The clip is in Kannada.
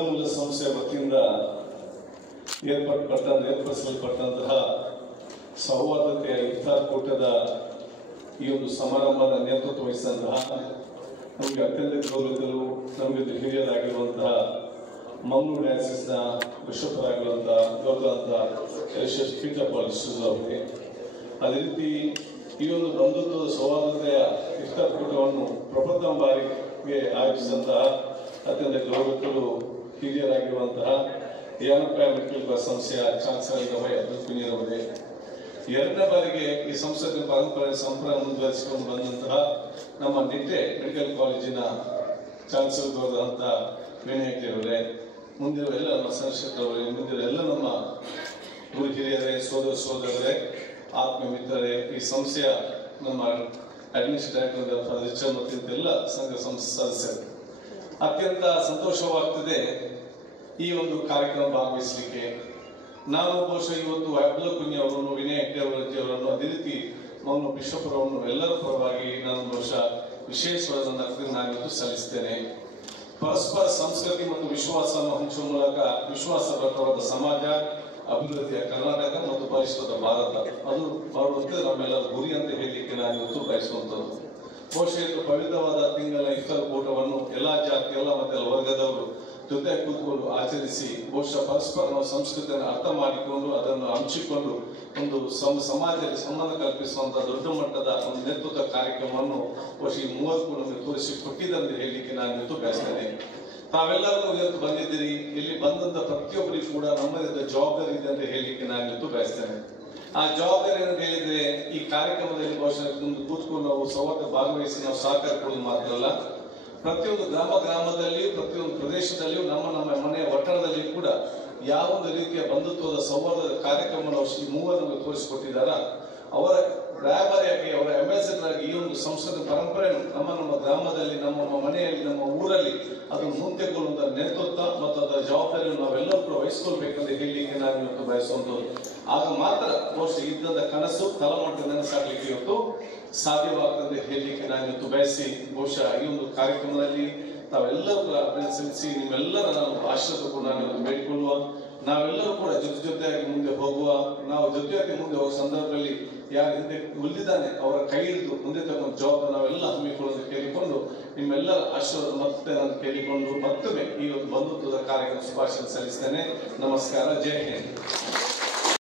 ವರ್ಗಮೂಲ ಸಂಸ್ಥೆ ವತಿಯಿಂದ ಏರ್ಪಡಿಸಲ್ಪಟ್ಟಂತಹ ಸೌಹಾರ್ದತೆಯ ಇಫ್ತಾರ್ ಕೂಟದ ಈ ಒಂದು ಸಮಾರಂಭದ ನೇತೃತ್ವ ವಹಿಸಿದಂತಹ ನಮಗೆ ಅತ್ಯಂತ ಗೌರವಿತರು, ನಮಗೆ ಹಿರಿಯರಾಗಿರುವಂತಹ ಮಂಗಳೂರು ಡಯಾಸಿಸ್ನ ಬಿಷಪರಾಗಿರುವಂತಹ ಗೌರವಾಂತ ಎಸ್ ಪೀಟರ್ ಅವರಿಗೆ, ಅದೇ ರೀತಿ ಈ ಒಂದು ಬಂಧುತ್ವದ ಸೌಹಾರ್ದತೆಯ ಇಫ್ತಾರ್ ಕೂಟವನ್ನು ಪ್ರಪ್ರಥಮ ಬಾರಿಗೆ ಆಯೋಜಿಸಿದಂತಹ ಅತ್ಯಂತ ಗೌರವಿತರು, ಹಿರಿಯರಾಗಿರುವಂತಹ ಯಾನಪ್ಪ ಮೆಡಿಕಲ್ ಸಂಸ್ಥೆಯ ಚಾನ್ಸಲರ್ ಅಬ್ದುಲ್ ಕುನೀರ್ ಅವರೇ, ಎರಡನೇ ಬಾರಿಗೆ ಈ ಸಂಸ್ಥೆಯ ಸಂಪ್ರದಾಯ ಮುಂದುವರಿಸಿಕೊಂಡು ಬಂದಂತಹ ನಮ್ಮ ನಿಟ್ಟೆ ಮೆಡಿಕಲ್ ಕಾಲೇಜಿನ ಚಾನ್ಸಲರ್ ಅಂತ ವಿನಯ್ ಅವರೇ, ಮುಂದಿರುವ ಎಲ್ಲ ನಮ್ಮ ಸಂಶಯರವರೇ, ಮುಂದಿರುವ ಎಲ್ಲ ನಮ್ಮ ಗುರು ಹಿರಿಯರೇ, ಸೋದರರೇ, ಆತ್ಮ ಮಿತ್ರರೇ, ಈ ಸಂಸ್ಥೆಯ ನಮ್ಮ ಅಡ್ಮಿನಿಸ್ಟ್ರೇಟಿವ್ ಡೈರೆಕ್ಟರ್ ಮತ್ತು ಎಲ್ಲ ಸಂಘ ಸಂಸ್ಥೆ ಸದಸ್ಯರು, ಅತ್ಯಂತ ಸಂತೋಷವಾಗ್ತದೆ ಈ ಒಂದು ಕಾರ್ಯಕ್ರಮ ಭಾಗವಹಿಸಲಿಕ್ಕೆ. ನಾನು ಬಹುಶಃ ಇವತ್ತು ಅಬ್ದುಲ್ ಕುನೀರ್ ಅವರನ್ನು, ವಿನಯ್ ಅವರನ್ನು, ಅದೇ ರೀತಿ ಮೌನ ಬಿಷಪರವನ್ನು ಎಲ್ಲರ ಪರವಾಗಿ ನಾನು ಬಹುಶಃ ವಿಶೇಷವಾದ ನಾನು ಇವತ್ತು ಸಲ್ಲಿಸ್ತೇನೆ. ಪರಸ್ಪರ ಸಂಸ್ಕೃತಿ ಮತ್ತು ವಿಶ್ವಾಸವನ್ನು ಹಂಚುವ ಮೂಲಕ ವಿಶ್ವಾಸಬದ್ಧವಾದ ಸಮಾಜ, ಅಭಿವೃದ್ಧಿಯ ಕರ್ನಾಟಕ ಮತ್ತು ಬಲಿಷ್ಠದ ಭಾರತ ಅದು ಮಾಡುವಂತೆ ನಮ್ಮೆಲ್ಲರ ಗುರಿ ಅಂತ ಹೇಳಲಿಕ್ಕೆ ನಾನು ಇವತ್ತು ಬಯಸುವಂಥದ್ದು. ಬಹುಶಃ ಇದು ಪವಿತ್ರವಾದ ತಿಂಗಳ ಇಫ್ತಾರ್ ಕೂಟವನ್ನು ಎಲ್ಲಾ ಜಾತಿ, ಎಲ್ಲ ಮತ್ತೆ ವರ್ಗದವರು ಜೊತೆ ಕೂತ್ಕೊಂಡು ಆಚರಿಸಿ ಬಹುಶಃ ಪರಸ್ಪರ ನಾವು ಸಂಸ್ಕೃತಿಯನ್ನು ಅರ್ಥ ಮಾಡಿಕೊಂಡು ಅದನ್ನು ಹಂಚಿಕೊಂಡು ಒಂದು ಸಮಾಜದಲ್ಲಿ ಸಂಬಂಧ ಕಲ್ಪಿಸುವಂತಹ ದೊಡ್ಡ ಮಟ್ಟದ ಒಂದು ನೇತೃತ್ವ ಕಾರ್ಯಕ್ರಮವನ್ನು ಬಹುಶಃ ಈ ಮೂವತ್ತು ನಮಗೆ ತೋರಿಸಿಕೊಟ್ಟಿದ್ದಂತೆ ಹೇಳಲಿಕ್ಕೆ ನಾನು ಇವತ್ತು ಬಯಸ್ತೇನೆ. ತಾವೆಲ್ಲರೂ ಇವತ್ತು ಬಂದಿದ್ದೀರಿ, ಇಲ್ಲಿ ಬಂದಂತ ಪ್ರತಿಯೊಬ್ಬರಿಗೂ ಕೂಡ ನಮ್ಮದೇ ಜವಾಬ್ದಾರಿ ಇದೆ ಅಂತ ಹೇಳಲಿಕ್ಕೆ ನಾನು ಇವತ್ತು ಬಯಸ್ತೇನೆ. ಆ ಜವಾಬ್ದಾರಿ ಅಂತ ಹೇಳಿದ್ರೆ ಈ ಕಾರ್ಯಕ್ರಮದಲ್ಲಿ ಬಹುಶಃ ಕೂತ್ಕೊಂಡು ನಾವು ಸೌಹಾರ್ದ ಭಾಗವಹಿಸಿ ನಾವು ಸಹಕಾರ ಕೊಡೋದು ಮಾತ್ರ ಅಲ್ಲ, ಪ್ರತಿಯೊಂದು ಗ್ರಾಮದಲ್ಲಿಯೂ ಪ್ರತಿಯೊಂದು ಪ್ರದೇಶದಲ್ಲಿಯೂ ನಮ್ಮ ಮನೆಯ ಒತ್ತಡದಲ್ಲಿ ಕೂಡ ಯಾವ ಒಂದು ರೀತಿಯ ಬಂಧುತ್ವದ ಸೌಹಾರ್ದದ ಕಾರ್ಯಕ್ರಮ ನಾವು ಈ ಮೂವರನ್ನು ತೋರಿಸಿಕೊಟ್ಟಿದ್ದಾರ, ಅವರ ರಾಯಭಾರಿಯಾಗಿ, ಅವರ ಅಂಬಾಸಿಡರ್ ಆಗಿ ಈ ಒಂದು ಸಂಸ್ಕೃತಿ ಪರಂಪರೆಯನ್ನು ನಮ್ಮ ಗ್ರಾಮದಲ್ಲಿ, ನಮ್ಮ ಮನೆಯಲ್ಲಿ, ನಮ್ಮ ಊರಲ್ಲಿ ಅದನ್ನು ಮುಂತೆಗೊಳ್ಳುವಂತಹ ನೇತೃತ್ವ ಮತ್ತು ಅದರ ಜವಾಬ್ದಾರಿಯನ್ನು ನಾವೆಲ್ಲರೂ ಕೂಡ ವಹಿಸ್ಕೊಳ್ಬೇಕಂತ ಹೇಳಲಿಕ್ಕೆ ನಾನು ಇವತ್ತು ಬಯಸುವಂಥದ್ದು. ಆಗ ಮಾತ್ರ ಬಹುಶಃ ಇದ್ದಂತ ಕನಸು ತಲಮಟ್ಟ ನೆನಸಾಗ್ಲಿಕ್ಕೆ ಇವತ್ತು ಸಾಧ್ಯವಾಗ್ತದೆ ಹೇಳಲಿಕ್ಕೆ ನಾನು ಇವತ್ತು ಬಯಸಿ ಬಹುಶಃ ಈ ಒಂದು ಕಾರ್ಯಕ್ರಮದಲ್ಲಿ ತಾವೆಲ್ಲರೂ ಕೂಡ ಸಲ್ಲಿಸಿ ನಿಮ್ಮೆಲ್ಲರ ನಾನು ಆಶೀರ್ವಾದ ನಾನು ಬೇಡಿಕೊಳ್ಳುವ, ನಾವೆಲ್ಲರೂ ಕೂಡ ಜೊತೆಯಾಗಿ ಮುಂದೆ ಹೋಗುವ, ನಾವು ಜೊತೆಯಾಗಿ ಮುಂದೆ ಹೋಗುವ ಸಂದರ್ಭದಲ್ಲಿ ಯಾರು ಹಿಂದೆ ಉಳಿದಿದ್ದಾನೆ ಅವರ ಕೈ ಹಿಡಿದು ಮುಂದೆ ತಗೊಂಡು ಜವಾಬ್ದಾರಿ ನಾವೆಲ್ಲ ಹಮ್ಮಿಕೊಳ್ಳೋದು ಕೇಳಿಕೊಂಡು ನಿಮ್ಮೆಲ್ಲರ ಆಶೀರ್ವಾದ ಮತ್ತೆ ನಾನು ಕೇಳಿಕೊಂಡು ಮತ್ತೊಮ್ಮೆ ಈ ಒಂದು ಬಂಧುತ್ವದ ಕಾರ್ಯಕ್ರಮ ಶುಭಾಶಯ ಸಲ್ಲಿಸ್ತೇನೆ. ನಮಸ್ಕಾರ, ಜೈ ಹಿಂದ್.